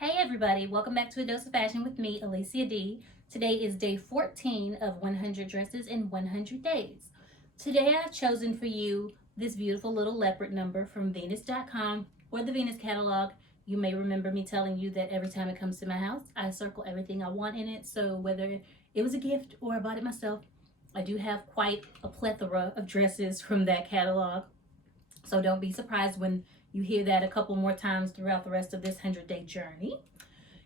Hey everybody, welcome back to A Dose of Fashion with me, Alicia D. Today is day 14 of 100 Dresses in 100 Days. Today I've chosen for you this beautiful little leopard number from Venus.com or the Venus catalog. You may remember me telling you that every time it comes to my house, I circle everything I want in it. So whether it was a gift or I bought it myself, I do have quite a plethora of dresses from that catalog. So don't be surprised when you hear that a couple more times throughout the rest of this 100-day journey.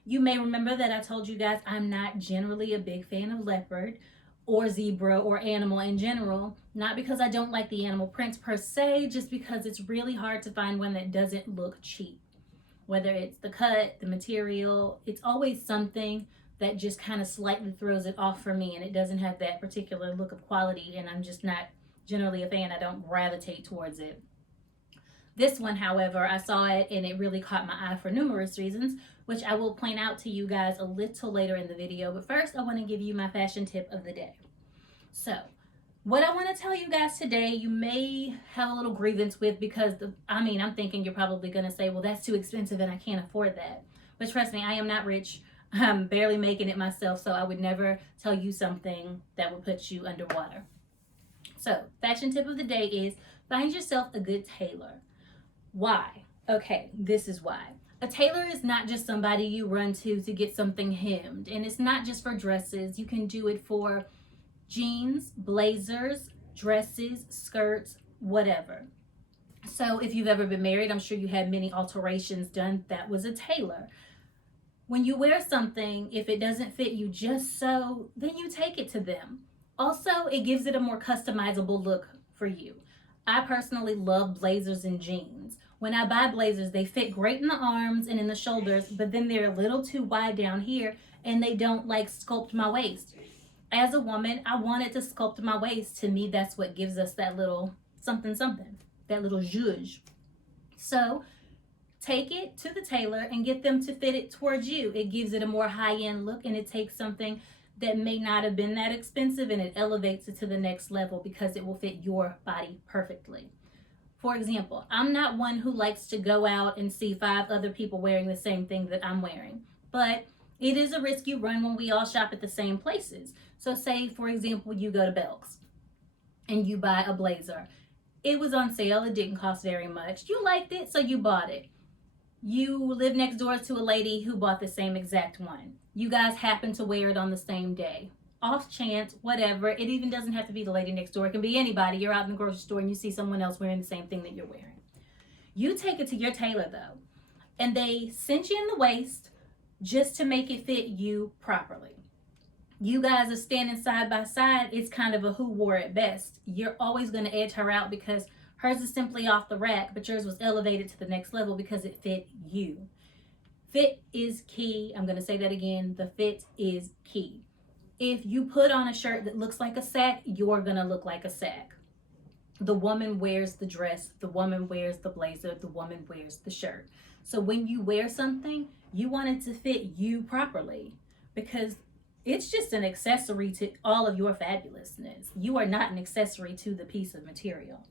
You may remember that I told you guys I'm not generally a big fan of leopard or zebra or animal in general, not because I don't like the animal prints per se, just because it's really hard to find one that doesn't look cheap. Whether it's the cut, the material, it's always something that just kind of slightly throws it off for me, and it doesn't have that particular look of quality, and I'm just not generally a fan. I don't gravitate towards it. This one, however, I saw it and it really caught my eye for numerous reasons, which I will point out to you guys a little later in the video. But first, I want to give you my fashion tip of the day. So, what I want to tell you guys today, you may have a little grievance with because, I'm thinking you're probably going to say, well, that's too expensive and I can't afford that. But trust me, I am not rich. I'm barely making it myself, so I would never tell you something that would put you underwater. So, fashion tip of the day is find yourself a good tailor. Why? Okay, this is why. A tailor is not just somebody you run to get something hemmed, and it's not just for dresses. You can do it for jeans, blazers, dresses, skirts, whatever. So if you've ever been married, I'm sure you had many alterations done. That was a tailor. When you wear something, if it doesn't fit you just so, then you take it to them. Also, it gives it a more customizable look for you. I personally love blazers and jeans. When I buy blazers, they fit great in the arms and in the shoulders, but then they're a little too wide down here and they don't like sculpt my waist. As a woman, I want it to sculpt my waist. To me, that's what gives us that little something something, that little zhuzh. So take it to the tailor and get them to fit it towards you. It gives it a more high-end look, and it takes something that may not have been that expensive and it elevates it to the next level because it will fit your body perfectly. For example, I'm not one who likes to go out and see 5 other people wearing the same thing that I'm wearing, but it is a risk you run when we all shop at the same places. So say, for example, you go to Belk's and you buy a blazer. It was on sale, it didn't cost very much. You liked it, so you bought it. You live next door to a lady who bought the same exact one. You guys happen to wear it on the same day. Off chance, whatever. It even doesn't have to be the lady next door. It can be anybody. You're out in the grocery store and you see someone else wearing the same thing that you're wearing. You take it to your tailor though, and they cinch you in the waist just to make it fit you properly. You guys are standing side by side. It's kind of a who wore it best. You're always going to edge her out because hers is simply off the rack, but yours was elevated to the next level because it fit you. Fit is key. I'm going to say that again. The fit is key. If you put on a shirt that looks like a sack, you're going to look like a sack. The woman wears the dress, the woman wears the blazer, the woman wears the shirt. So when you wear something, you want it to fit you properly because it's just an accessory to all of your fabulousness. You are not an accessory to the piece of material.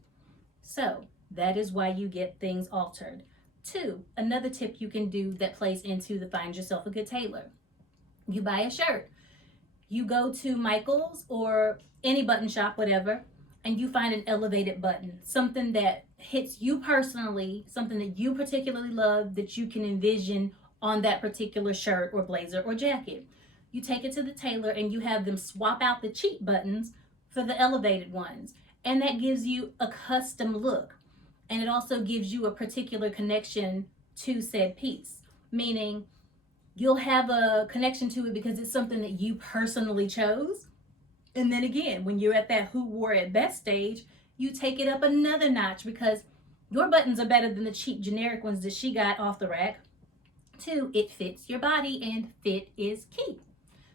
So that is why you get things altered. 2, another tip you can do that plays into the find yourself a good tailor. You buy a shirt. You go to Michael's or any button shop, whatever, and you find an elevated button, something that hits you personally, something that you particularly love that you can envision on that particular shirt or blazer or jacket. You take it to the tailor and you have them swap out the cheap buttons for the elevated ones. And that gives you a custom look. And it also gives you a particular connection to said piece, meaning you'll have a connection to it because it's something that you personally chose. And then again, when you're at that who wore it best stage, you take it up another notch because your buttons are better than the cheap generic ones that she got off the rack. 2, it fits your body, and fit is key.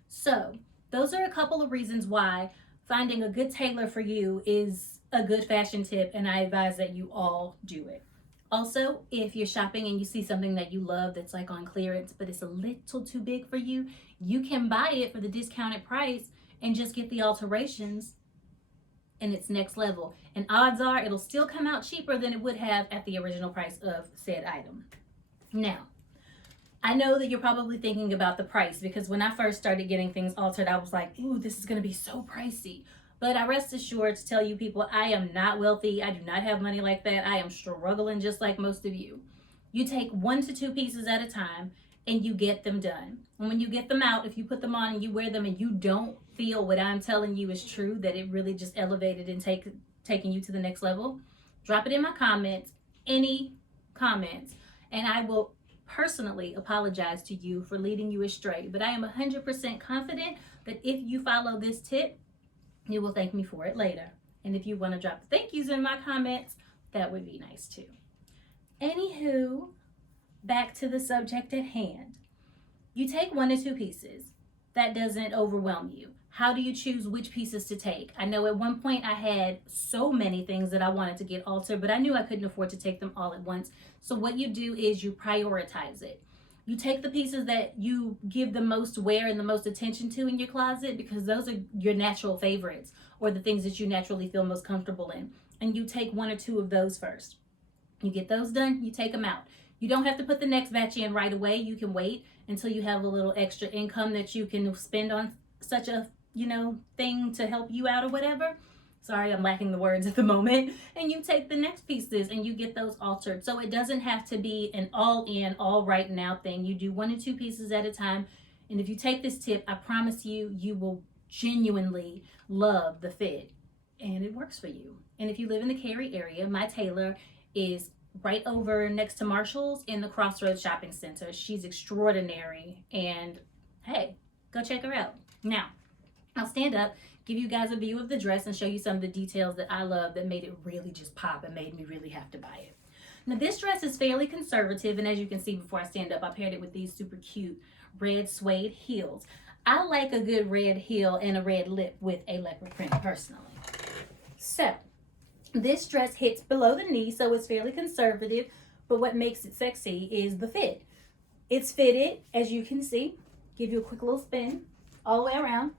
So those are a couple of reasons why finding a good tailor for you is a good fashion tip, and I advise that you all do it. Also, if you're shopping and you see something that you love that's like on clearance, but it's a little too big for you, you can buy it for the discounted price and just get the alterations and it's next level. And odds are it'll still come out cheaper than it would have at the original price of said item. Now, I know that you're probably thinking about the price, because when I first started getting things altered, I was like, ooh, this is going to be so pricey. But I rest assured to tell you people, I am not wealthy. I do not have money like that. I am struggling just like most of you. You take 1 to 2 pieces at a time and you get them done. And when you get them out, if you put them on and you wear them and you don't feel what I'm telling you is true, that it really just elevated and taking you to the next level, drop it in my comments, any comments, and I will personally apologize to you for leading you astray. But I am 100% confident that if you follow this tip, you will thank me for it later. And if you want to drop the thank yous in my comments, that would be nice too. Anywho, back to the subject at hand. You take 1 to 2 pieces. That doesn't overwhelm you. How do you choose which pieces to take? I know at one point I had so many things that I wanted to get altered, but I knew I couldn't afford to take them all at once. So what you do is you prioritize it. You take the pieces that you give the most wear and the most attention to in your closet, because those are your natural favorites, or the things that you naturally feel most comfortable in. And you take 1 or 2 of those first. You get those done, you take them out. You don't have to put the next batch in right away. You can wait until you have a little extra income that you can spend on such a, thing to help you out or whatever. Sorry, I'm lacking the words at the moment. And you take the next pieces and you get those altered. So it doesn't have to be an all in, all right now thing. You do 1 or 2 pieces at a time. And if you take this tip, I promise you, you will genuinely love the fit. And it works for you. And if you live in the Cary area, my tailor is right over next to Marshall's in the Crossroads Shopping Center. She's extraordinary. And hey, go check her out. Now, I'll stand up, give you guys a view of the dress, and show you some of the details that I love that made it really just pop and made me really have to buy it. Now, this dress is fairly conservative, and as you can see before I stand up, I paired it with these super cute red suede heels. I like a good red heel and a red lip with a leopard print personally. So, this dress hits below the knee, so it's fairly conservative, but what makes it sexy is the fit. It's fitted, as you can see. Give you a quick little spin all the way around,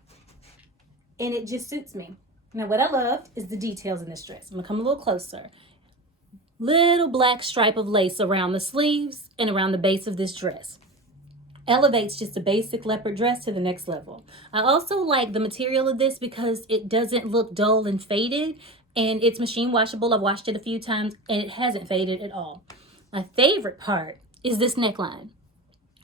and it just suits me. Now, what I love is the details in this dress. I'm gonna come a little closer. Little black stripe of lace around the sleeves and around the base of this dress. Elevates just a basic leopard dress to the next level. I also like the material of this because it doesn't look dull and faded, and it's machine washable. I've washed it a few times and it hasn't faded at all. My favorite part is this neckline.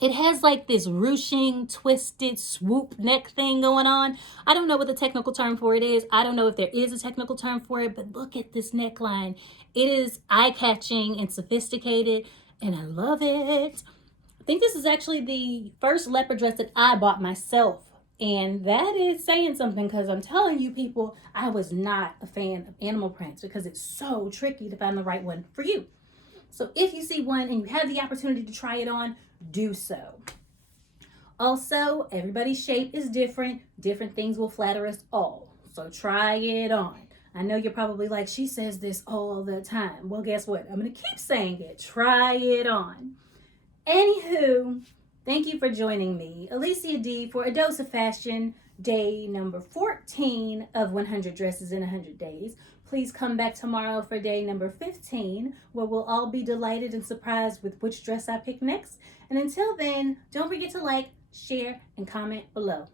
It has like this ruching, twisted swoop neck thing going on. I don't know what the technical term for it is. I don't know if there is a technical term for it, but look at this neckline. It is eye-catching and sophisticated, and I love it. I think this is actually the first leopard dress that I bought myself. And that is saying something, because I'm telling you people, I was not a fan of animal prints because it's so tricky to find the right one for you. So if you see one and you have the opportunity to try it on, do so. Also, everybody's shape is different. Different things will flatter us all. So try it on. I know you're probably like, she says this all the time. Well, guess what? I'm going to keep saying it. Try it on. Anywho, thank you for joining me, Alicia D, for A Dose of Fashion, day number 14 of 100 Dresses in 100 Days. Please come back tomorrow for day number 15, where we'll all be delighted and surprised with which dress I pick next. And until then, don't forget to like, share, and comment below.